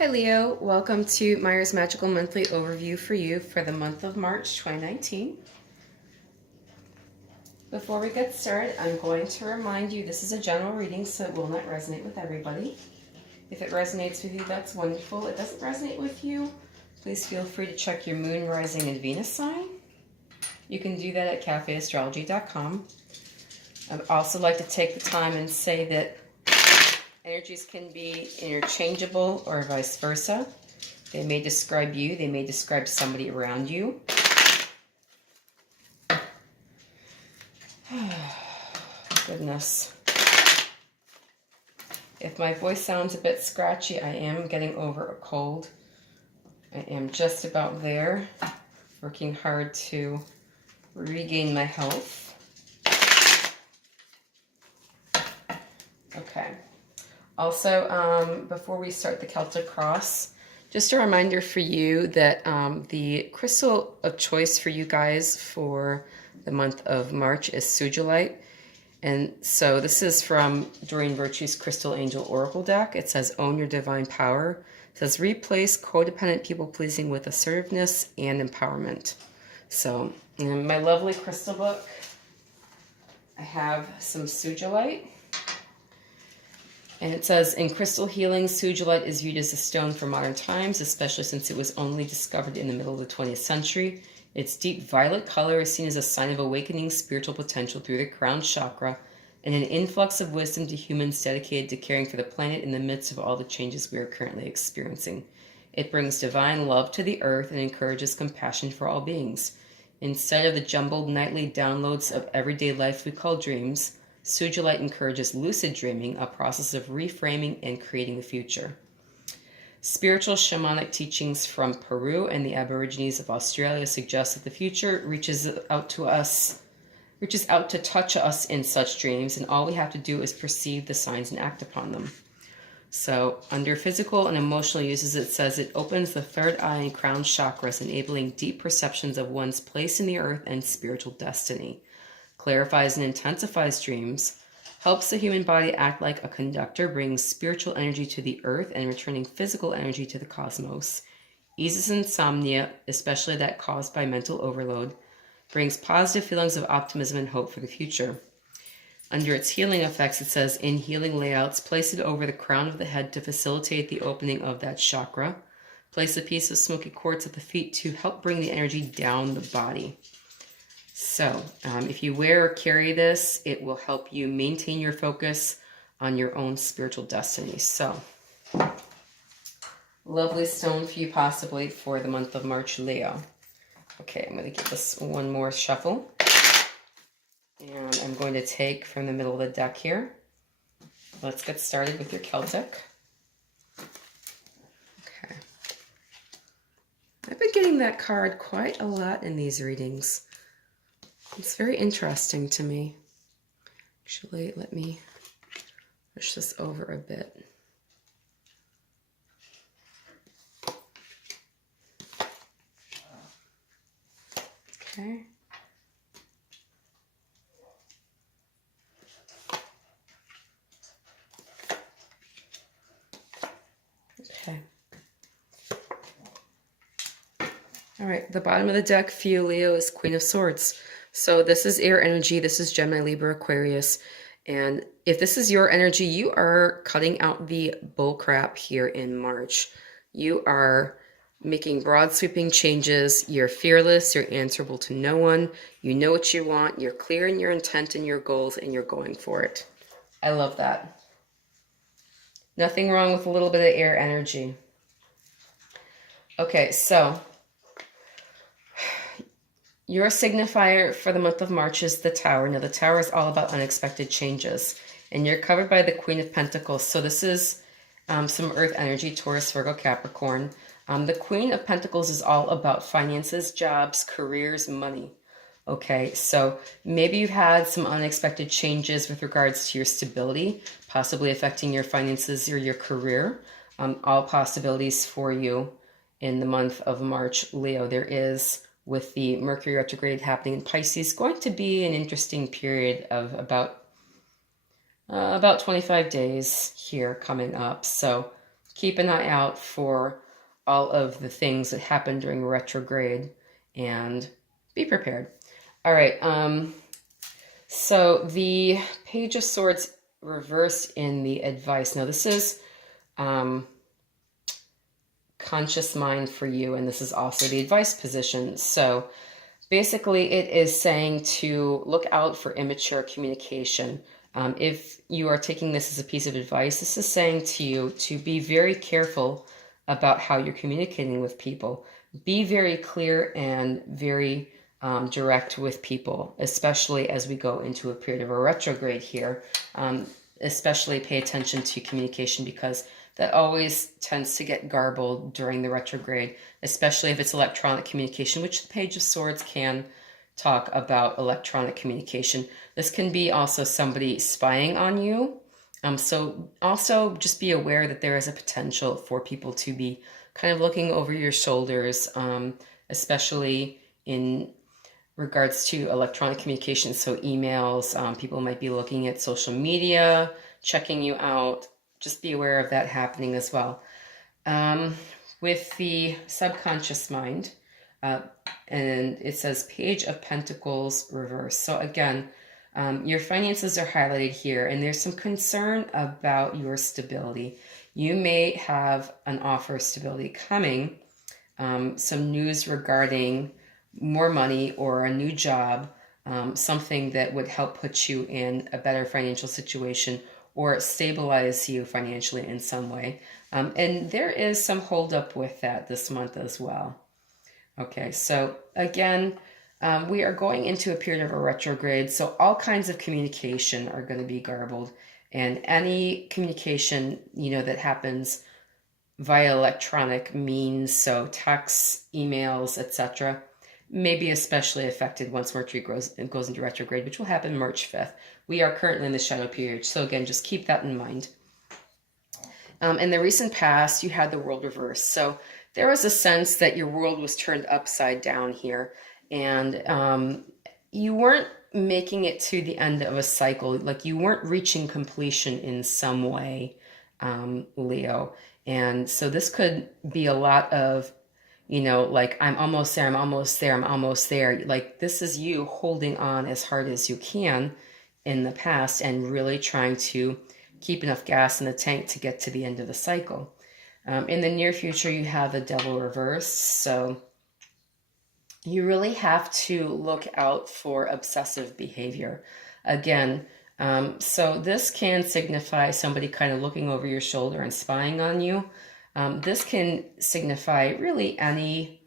Hi Leo, welcome to Myers Magical Monthly Overview for you for the month of March 2019. Before we get started, I'm going to remind you this is a general reading, so it will not resonate with everybody. If it resonates with you, that's wonderful. If it doesn't resonate with you, please feel free to check your moon, rising, and Venus sign. You can do that at cafeastrology.com. I'd also like to take the time and say that energies can be interchangeable or vice versa. They may describe you, they may describe somebody around you. Goodness. If my voice sounds a bit scratchy, I am getting over a cold. I am just about there, working hard to regain my health. Okay. Also, before we start the Celtic Cross, just a reminder for you that the crystal of choice for you guys for the month of March is Sugilite. And so this is from Doreen Virtue's Crystal Angel Oracle deck. It says, own your divine power. It says, replace codependent people-pleasing with assertiveness and empowerment. So in my lovely crystal book, I have some Sugilite. And it says, in crystal healing, Sugilite is viewed as a stone for modern times, especially since it was only discovered in the middle of the 20th century. Its deep violet color is seen as a sign of awakening spiritual potential through the crown chakra and an influx of wisdom to humans dedicated to caring for the planet in the midst of all the changes we are currently experiencing. It brings divine love to the earth and encourages compassion for all beings. Instead of the jumbled nightly downloads of everyday life we call dreams, Sugilite encourages lucid dreaming, a process of reframing and creating the future. Spiritual shamanic teachings from Peru and the Aborigines of Australia suggest that the future reaches out to touch us in such dreams, and all we have to do is perceive the signs and act upon them. So, under physical and emotional uses, it says it opens the third eye and crown chakras, enabling deep perceptions of one's place in the earth and spiritual destiny. Clarifies and intensifies dreams, helps the human body act like a conductor, brings spiritual energy to the earth and returning physical energy to the cosmos, eases insomnia, especially that caused by mental overload, brings positive feelings of optimism and hope for the future. Under its healing effects, it says, in healing layouts, place it over the crown of the head to facilitate the opening of that chakra. Place a piece of smoky quartz at the feet to help bring the energy down the body. So, if you wear or carry this, it will help you maintain your focus on your own spiritual destiny. So, lovely stone for you possibly for the month of March, Leo. Okay, I'm going to give this one more shuffle. And I'm going to take from the middle of the deck here. Let's get started with your Celtic. Okay. I've been getting that card quite a lot in these readings. It's very interesting to me. Actually, let me push this over a bit. Okay. Okay. All right, the bottom of the deck for you, Leo, is Queen of Swords. So this is air energy. This is Gemini, Libra, Aquarius. And if this is your energy, you are cutting out the bull crap here in March. You are making broad sweeping changes. You're fearless. You're answerable to no one. You know what you want. You're clear in your intent and your goals, and you're going for it. I love that. Nothing wrong with a little bit of air energy. Okay, so your signifier for the month of March is the Tower. Now, the Tower is all about unexpected changes. And you're covered by the Queen of Pentacles. So this is some Earth energy, Taurus, Virgo, Capricorn. The Queen of Pentacles is all about finances, jobs, careers, money. Okay, so maybe you've had some unexpected changes with regards to your stability, possibly affecting your finances or your career. All possibilities for you in the month of March, Leo. There is, with the Mercury retrograde happening in Pisces, going to be an interesting period of about 25 days here coming up. So keep an eye out for all of the things that happen during retrograde and be prepared. All right. So the Page of Swords reversed in the advice. Now this is conscious mind for you, and this is also the advice position. So basically it is saying to look out for immature communication. If you are taking this as a piece of advice, this is saying to you to be very careful about how you're communicating with people. Be very clear and very direct with people, especially as we go into a period of a retrograde here. Especially pay attention to communication, because that always tends to get garbled during the retrograde, especially if it's electronic communication, which the Page of Swords can talk about electronic communication. This can be also somebody spying on you. So also just be aware that there is a potential for people to be kind of looking over your shoulders, especially in regards to electronic communication. So emails, people might be looking at social media, checking you out. Just be aware of that happening as well. With the subconscious mind, and it says Page of Pentacles reverse. So again, your finances are highlighted here, and there's some concern about your stability. You may have an offer of stability coming, some news regarding more money or a new job, something that would help put you in a better financial situation or stabilize you financially in some way. And there is some holdup with that this month as well. Okay, so again, we are going into a period of a retrograde, so all kinds of communication are going to be garbled, and any communication, that happens via electronic means, so texts, emails, etc., may be especially affected once Mercury goes into retrograde, which will happen March 5th. We are currently in the shadow period, so again, just keep that in mind. In the recent past, you had the world reverse, so there was a sense that your world was turned upside down here, and you weren't making it to the end of a cycle, like you weren't reaching completion in some way, Leo. And so this could be a lot of, like, I'm almost there, I'm almost there, I'm almost there. Like, this is you holding on as hard as you can in the past and really trying to keep enough gas in the tank to get to the end of the cycle. In the near future, you have the Devil reversed, so you really have to look out for obsessive behavior. Again, so this can signify somebody kind of looking over your shoulder and spying on you. This can signify really anything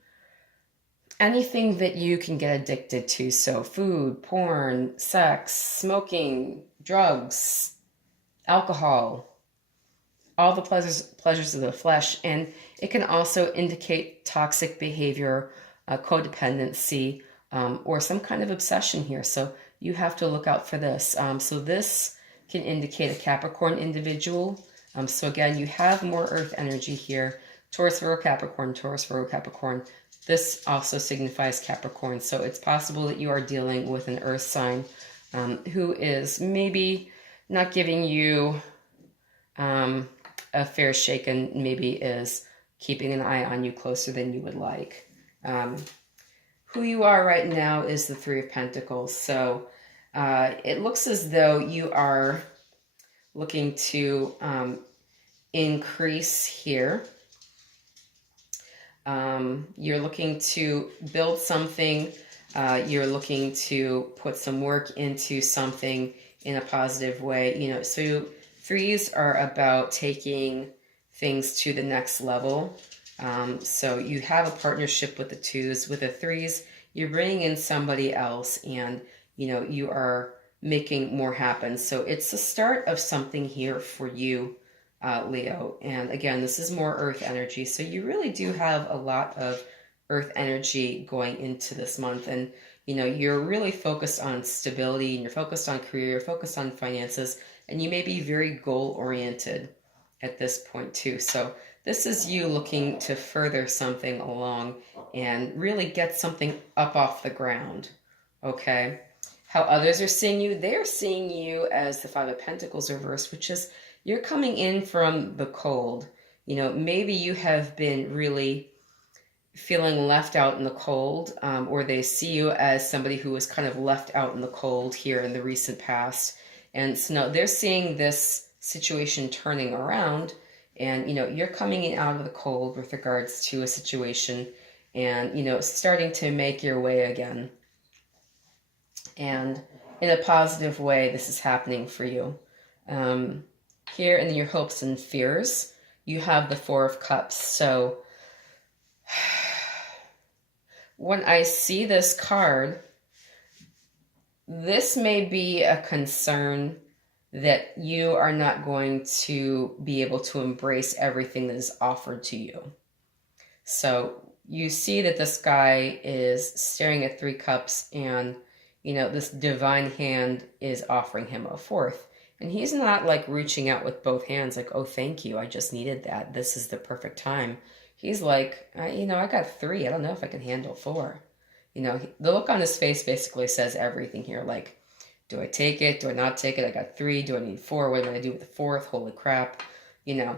that you can get addicted to. So food, porn, sex, smoking, drugs, alcohol, all the pleasures of the flesh. And it can also indicate toxic behavior, codependency, or some kind of obsession here. So you have to look out for this. So this can indicate a Capricorn individual. So again, you have more earth energy here. Taurus, Virgo, Capricorn, Taurus, Virgo, Capricorn. This also signifies Capricorn. So it's possible that you are dealing with an earth sign who is maybe not giving you a fair shake, and maybe is keeping an eye on you closer than you would like. Who you are right now is the Three of Pentacles. So it looks as though you are looking to increase here. You're looking to build something. You're looking to put some work into something in a positive way. So threes are about taking things to the next level. So you have a partnership with the twos. With the threes, you're bringing in somebody else, and you are making more happen. So it's the start of something here for you, Leo. And again, this is more earth energy. So you really do have a lot of earth energy going into this month. And you're really focused on stability, and you're focused on career, you're focused on finances, and you may be very goal oriented at this point too. So this is you looking to further something along and really get something up off the ground. Okay. How others are seeing you, they're seeing you as the Five of Pentacles reversed, which is you're coming in from the cold. You know, maybe you have been really feeling left out in the cold, or they see you as somebody who was kind of left out in the cold here in the recent past. And so now they're seeing this situation turning around, and, you know, you're coming in out of the cold with regards to a situation and, you know, starting to make your way again. And in a positive way, this is happening for you. Here in your hopes and fears, you have the Four of Cups. So when I see this card, this may be a concern that you are not going to be able to embrace everything that is offered to you. So you see that this guy is staring at 3 cups, and, you know, this divine hand is offering him a fourth. And he's not like reaching out with both hands like, oh, thank you, I just needed that, this is the perfect time. He's like, you know, I got 3. I don't know if I can handle 4. You know, the look on his face basically says everything here. Like, do I take it? Do I not take it? I got 3. Do I need 4? What am I going to do with the 4th? Holy crap. You know,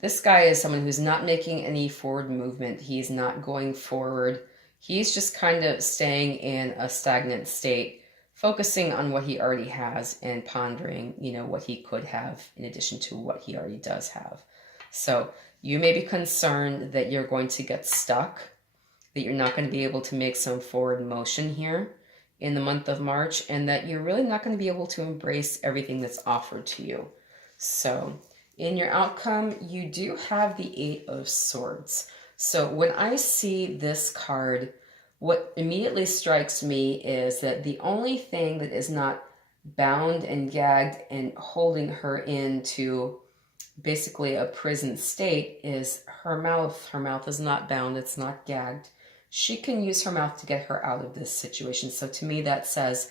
this guy is someone who's not making any forward movement. He's not going forward. He's just kind of staying in a stagnant state, focusing on what he already has and pondering, you know, what he could have in addition to what he already does have. So you may be concerned that you're going to get stuck, that you're not going to be able to make some forward motion here in the month of March, and that you're really not going to be able to embrace everything that's offered to you. So in your outcome, you do have the 8 of Swords. So when I see this card, what immediately strikes me is that the only thing that is not bound and gagged and holding her into basically a prison state is her mouth. Her mouth is not bound, it's not gagged. She can use her mouth to get her out of this situation. So to me, that says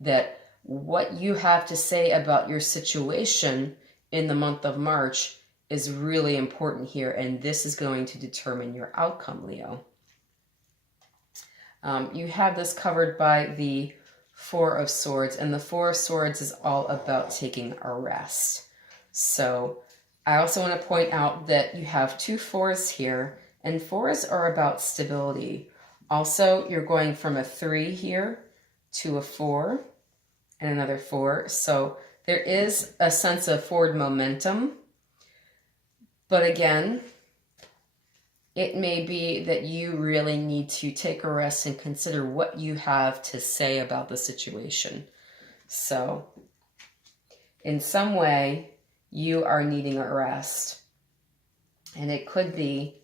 that what you have to say about your situation in the month of March is really important here, and this is going to determine your outcome, Leo. You have this covered by the 4 of Swords, and the 4 of Swords is all about taking a rest. So I also want to point out that you have 2 4s here, and 4s are about stability. Also, you're going from a 3 here to a 4 and another 4. So there is a sense of forward momentum. But again, it may be that you really need to take a rest and consider what you have to say about the situation. So in some way, you are needing a rest. And it could be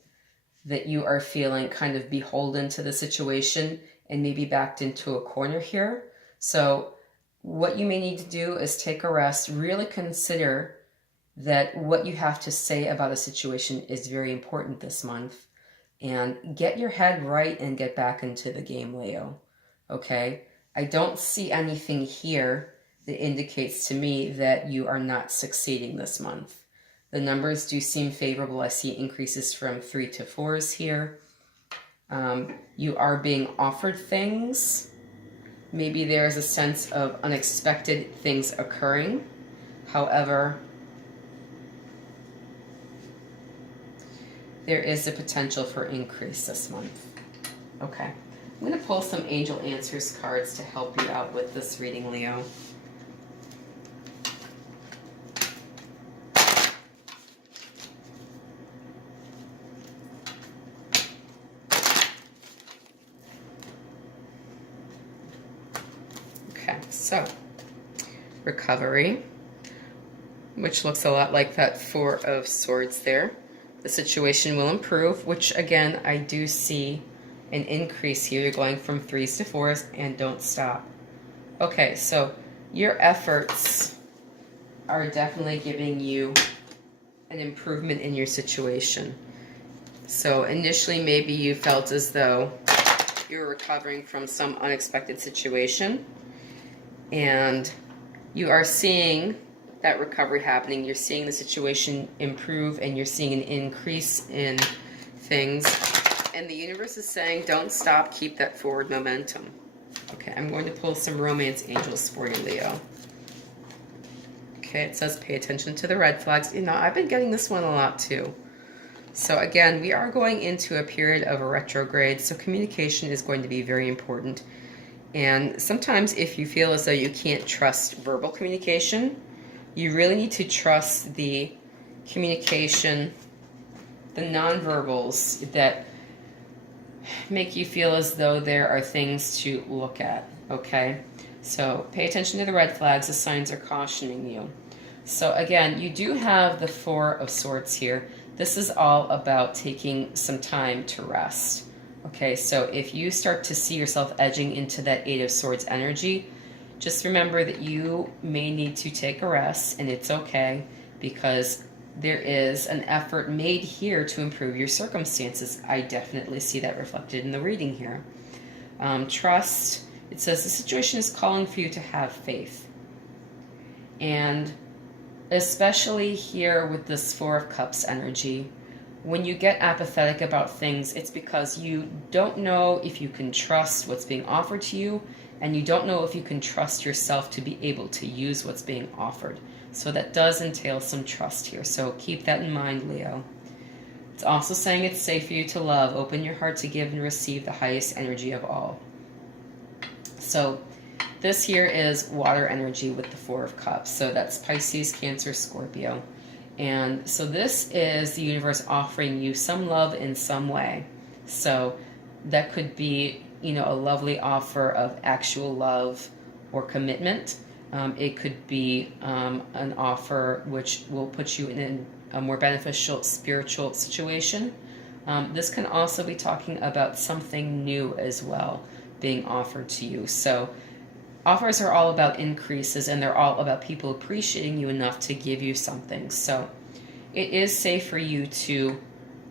that you are feeling kind of beholden to the situation and maybe backed into a corner here. So what you may need to do is take a rest, really consider that what you have to say about a situation is very important this month, and get your head right and get back into the game, Leo. Okay? I don't see anything here that indicates to me that you are not succeeding this month. The numbers do seem favorable. I see increases from 3 to 4s here. You are being offered things. Maybe there's a sense of unexpected things occurring. However, there is a potential for increase this month. Okay. I'm going to pull some Angel Answers cards to help you out with this reading, Leo. So, recovery, which looks a lot like that 4 of Swords there. The situation will improve, which again, I do see an increase here. You're going from 3s to 4s, and don't stop. Okay, so your efforts are definitely giving you an improvement in your situation. So initially, maybe you felt as though you were recovering from some unexpected situation, and you are seeing that recovery happening. You're seeing the situation improve, and you're seeing an increase in things. And the universe is saying, don't stop, keep that forward momentum. Okay, I'm going to pull some romance angels for you, Leo. Okay, it says pay attention to the red flags. You know, I've been getting this one a lot too. So again, we are going into a period of a retrograde, so communication is going to be very important. And sometimes if you feel as though you can't trust verbal communication, you really need to trust the communication, the nonverbals that make you feel as though there are things to look at, okay? So pay attention to the red flags, the signs are cautioning you. So again, you do have the Four of Swords here. This is all about taking some time to rest. Okay, so if you start to see yourself edging into that Eight of Swords energy, just remember that you may need to take a rest, and it's okay, because there is an effort made here to improve your circumstances. I definitely see that reflected in the reading here. Trust, it says the situation is calling for you to have faith. And especially here with this Four of Cups energy, when you get apathetic about things, it's because you don't know if you can trust what's being offered to you, and you don't know if you can trust yourself to be able to use what's being offered. So that does entail some trust here. So keep that in mind, Leo. It's also saying it's safe for you to love. Open your heart to give and receive the highest energy of all. So this here is water energy with the Four of Cups. So that's Pisces, Cancer, Scorpio. And so this is the universe offering you some love in some way. So that could be, you know, a lovely offer of actual love or commitment. It could be an offer which will put you in a more beneficial spiritual situation. This can also be talking about something new as well being offered to you. So offers are all about increases, and they're all about people appreciating you enough to give you something. So it is safe for you to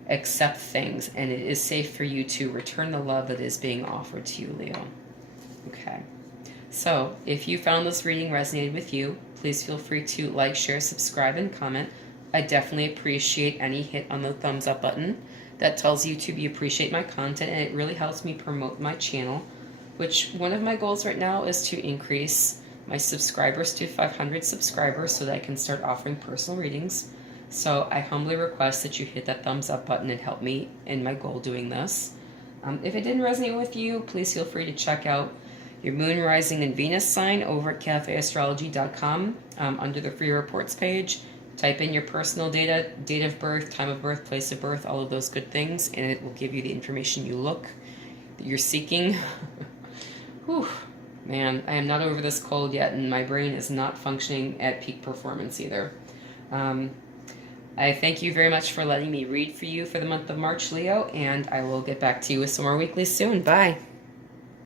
accept things, and it is safe for you to return the love that is being offered to you, Leo. Okay. So if you found this reading resonated with you, please feel free to like, share, subscribe, and comment. I definitely appreciate any hit on the thumbs up button. That tells YouTube you appreciate my content, and it really helps me promote my channel, which one of my goals right now is to increase my subscribers to 500 subscribers so that I can start offering personal readings. So I humbly request that you hit that thumbs up button and help me in my goal doing this. If it didn't resonate with you, please feel free to check out your moon, rising, and Venus sign over at cafeastrology.com under the free reports page. Type in your personal data, date of birth, time of birth, place of birth, all of those good things, and it will give you the information that you're seeking. Whew, man, I am not over this cold yet, and my brain is not functioning at peak performance either. I thank you very much for letting me read for you for the month of March, Leo, and I will get back to you with some more weeklies soon. Bye.